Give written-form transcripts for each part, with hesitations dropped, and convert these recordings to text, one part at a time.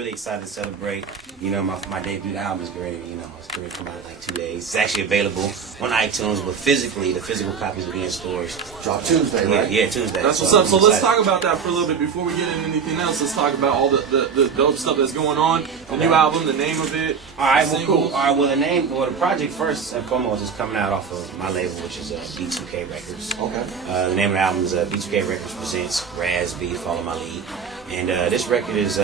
really excited to celebrate. You know, my debut album is great. You know, it's going to come out in like 2 days. It's actually available on iTunes, but physically, the physical copies will be in stores. Drop Tuesday, right? Yeah, Tuesday. That's what's up. So let's talk about that for a little bit before we get into anything else. Let's talk about all the dope stuff that's going on. The new album, the name of it. All right, well, cool. All right, well, the project first and foremost is coming out off of my label, which is B2K Records. Okay. The name of the album is B2K Records presents RAZ B, Follow My Lead. And this record is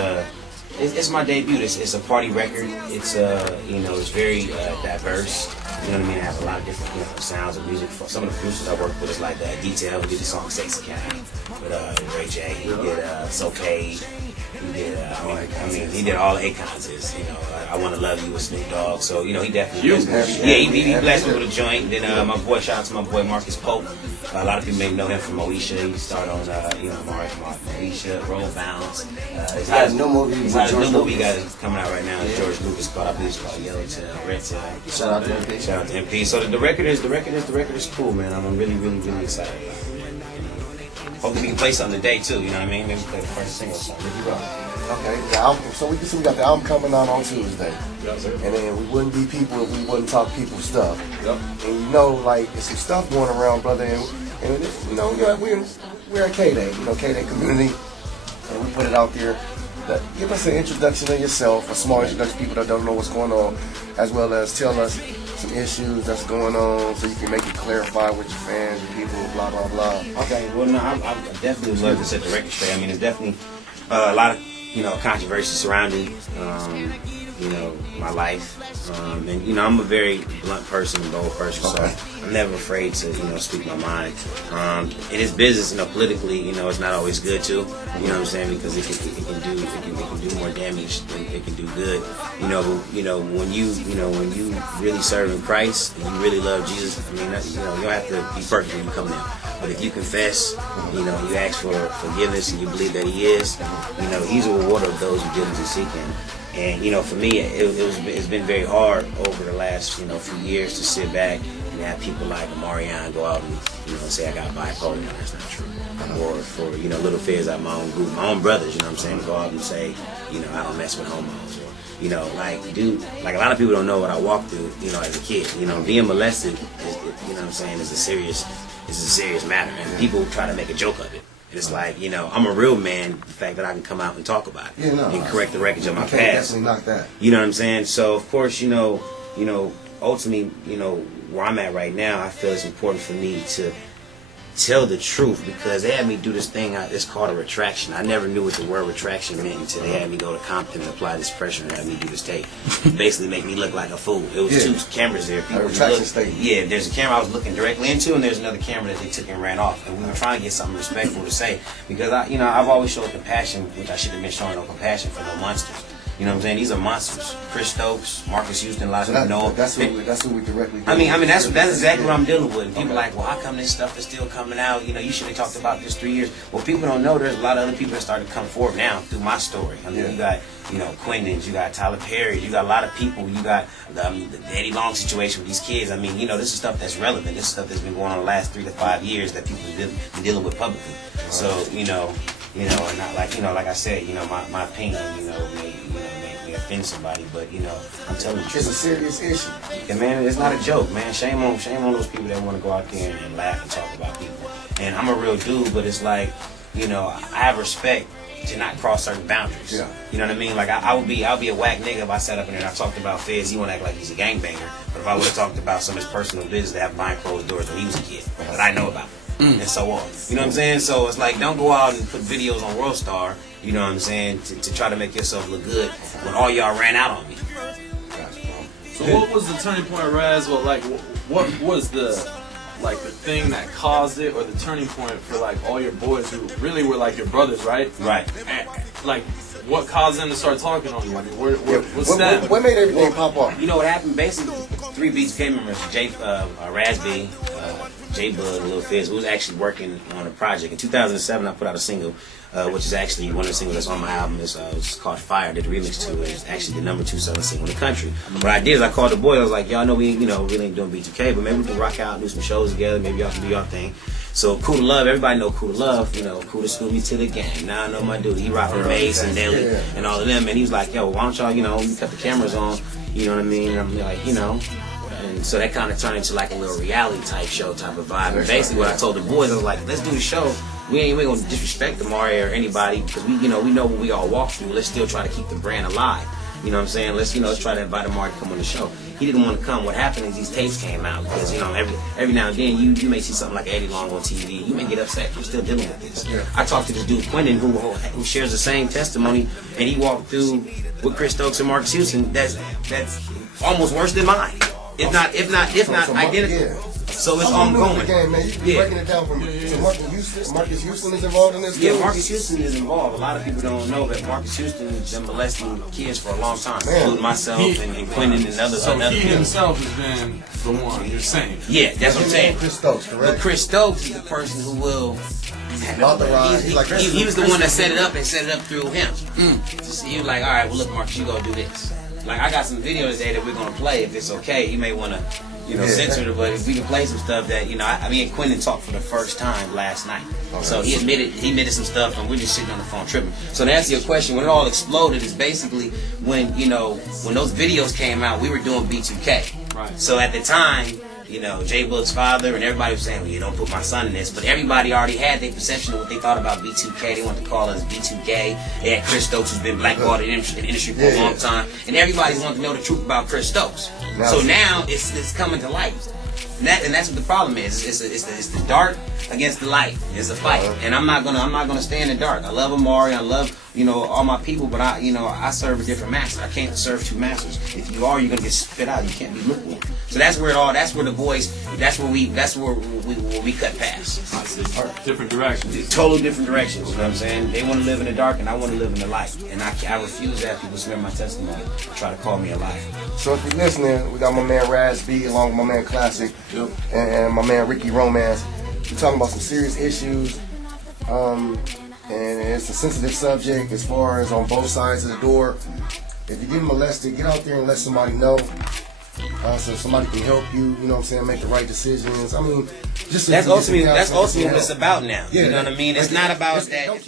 it's my debut. It's a party record. It's you know, it's very diverse. You know what I mean? I have a lot of different sounds of music. Some of the producers I work with is like Detail, who did the song Sexy Cat with Ray J. He did STOKES. He did, I mean, he did all Akon's. You know, I Want to Love You with Snoop Dogg. So, you know, he definitely blessed me. Yeah, he blessed me with a joint. Then my boy, shout out to my boy Marcus Pope. A lot of people may know him from Moesha. He started on, you know, Moesha, Roll Bounce. He's got a new movie. He's got a new movie coming out right now. George Lucas called, I believe it's called Yellow Tail, Red Tail. Shout out to MP. Shout out to MP. So the record is cool, man. I'm really excited about it. Hopefully we can play something today too. You know what I mean? Maybe play the first single song. Okay, the album. So we can see we got the album coming out on Tuesday. Yes, sir. And then we wouldn't be people if we wouldn't talk people stuff. Yep. And you know, like, there's some stuff going around, brother. And you know, we're at K-Day, you know, K-Day community, and we put it out there. Give us an introduction of yourself, a small introduction to people that don't know what's going on, as well as tell us some issues that's going on, so you can make it clarify with your fans and people, blah blah blah. Okay, well, no, I definitely would love to set the record straight. I mean, there's definitely a lot of, you know, controversy surrounding, you know, my life. And, you know, I'm a very blunt person, a bold person, so I'm never afraid to, you know, speak my mind. In this business, you know, politically, you know, it's not always good too. You know what I'm saying? Because it can do more damage than it can do good. You know, when you really serve in Christ and you really love Jesus, I mean, you know, you don't have to be perfect when you come in. But if you confess, you know, you ask for forgiveness and you believe that He is, you know, He's a rewarder of those who diligently seek Him. And, you know, for me, it's been very hard over the last, you know, few years to sit back and have people like Marion go out and, you know, say I got bipolar. No, that's not true. Or for, you know, little feds out of my own group, my own brothers, you know what I'm saying, go out and say, you know, I don't mess with homos. Or, you know, like, dude, like a lot of people don't know what I walked through, you know, as a kid. You know, being molested, you know what I'm saying, is a serious matter. And people try to make a joke of it. It's like, you know, I'm a real man, the fact that I can come out and talk about it and correct the wreckage of my past. Definitely knock that. You know what I'm saying? So, of course, you know, ultimately, you know, where I'm at right now, I feel it's important for me to tell the truth, because they had me do this thing, it's called a retraction. I never knew what the word retraction meant until they had me go to Compton and apply this pressure and have me do this tape. Basically make me look like a fool. It was two cameras there. People yeah, there's a camera I was looking directly into, and there's another camera that they took and ran off. And we were trying to get something respectful to say, because I've always showed compassion, which I should have been showing no compassion for no monsters. You know what I'm saying? These are monsters. Chris Stokes, Marcus Houston, a lot of people know. That's who we directly. I mean that's exactly what I'm dealing with. And people are like, well, how come this stuff is still coming out? You know, you should have talked about this 3 years. Well, people don't know. There's a lot of other people that started to come forward now through my story. I mean, you got, you know, Quindens, you got Tyler Perry, you got a lot of people. You got the Eddie Long situation with these kids. I mean, you know, this is stuff that's relevant. This is stuff that's been going on the last 3 to 5 years that people have been dealing with publicly. So, you know, and not like, you know, like I said, you know, my opinion, you know, may offend somebody, but, you know, I'm telling you, it's a serious issue. And man, it's not a joke, man. Shame on those people that want to go out there and laugh and talk about people. And I'm a real dude, but it's like, you know, I have respect to not cross certain boundaries. Yeah. You know what I mean? Like I'll be a whack nigga if I sat up in there and I talked about Fez. He won't act like he's a gangbanger. But if I would have talked about some of his personal business that happened behind closed doors when he was a kid that I know about. And so on. You know what I'm saying? So it's like, don't go out and put videos on World Star, you know what I'm saying, to try to make yourself look good when all y'all ran out on me. So what was the turning point, Raz? Well, like, what was the thing that caused it, or the turning point for like all your boys who really were like your brothers, right? Right. And, like, what caused them to start talking on you? I mean, what's that? What made everything pop off? You know what happened? Basically, 3 B2K members, RAZ B, J Bud, and Lil Fizz, who was actually working on a project. In 2007, I put out a single, which is actually one of the singles that's on my album. It's called Fire. I did the remix to it. It's actually the #2 selling single in the country. What I did is I called the boys. I was like, y'all know we, you know, really ain't doing B2K, but maybe we can rock out and do some shows together. Maybe y'all can do y'all thing. So Cool to Love, everybody know Cool to Love, you know, Cool to School Me to the Game. Now I know my dude, he rocking Mace and Nelly and all of them, and he was like, yo, why don't y'all, you know, you cut the cameras on, you know what I mean? And I'm like, you know, and so that kind of turned into like a little reality type show type of vibe. And basically what I told the boys, I was like, let's do the show. We ain't gonna disrespect the Mario or anybody, because we know what we all walk through. Let's still try to keep the brand alive. You know what I'm saying? Let's try to invite Amari to come on the show. He didn't want to come. What happened is these tapes came out because, you know, every now and then you may see something like Eddie Long on TV. You may get upset. You're still dealing with this. Yeah. I talked to this dude Quentin who shares the same testimony, and he walked through with Chris Stokes and Marcus Houston. That's almost worse than mine. If not identical. Yeah. So it's ongoing. Game, man. You breaking it down from so Marcus Houston is involved in this. Yeah, Marcus Houston is involved. A lot of people don't know that Marcus Houston has been molesting kids for a long time, including myself and Quentin and others. So he himself has been the one you're saying. Yeah, that's what I'm saying. Chris Stokes, correct? But Chris Stokes is the person who will. He was the one that set it up and set it up through him. He was like, all right, well look, Marcus, you go do this. Like I got some video today that we're gonna play if it's okay. You may want to. Censor it, but if we can play some stuff that, me and Quentin talked for the first time last night. So he admitted some stuff, and we're just sitting on the phone tripping. So to answer your question, when it all exploded is basically when those videos came out, we were doing B2K. Right. So at the time, J-Boog's father and everybody was saying, well, you don't put my son in this. But everybody already had their perception of what they thought about B2K. They wanted to call us B2K. They had Chris Stokes, who's been blackballed in the industry for a long time. And everybody wanted to know the truth about Chris Stokes. So now it's coming to light. And that's what the problem is. It's the dark against the light. It's a fight. And I'm not gonna stay in the dark. I love Amari, I love all my people, but I serve a different master. I can't serve two masters. If you are, you're gonna get spit out. You can't be lukewarm. So that's where we cut past. Different directions. Total different directions. You know what I'm saying? They want to live in the dark, and I want to live in the light. And I refuse to have people smear my testimony, try to call me a liar. So if you're listening, we got my man RAZ B along with my man Classic and my man Ricky Romance. We're talking about some serious issues, and it's a sensitive subject as far as on both sides of the door. If you're getting molested, get out there and let somebody know. So somebody can help you, you know what I'm saying, make the right decisions. I mean, just that's ultimately what it's about now. Yeah, you know what I mean? It's not about that.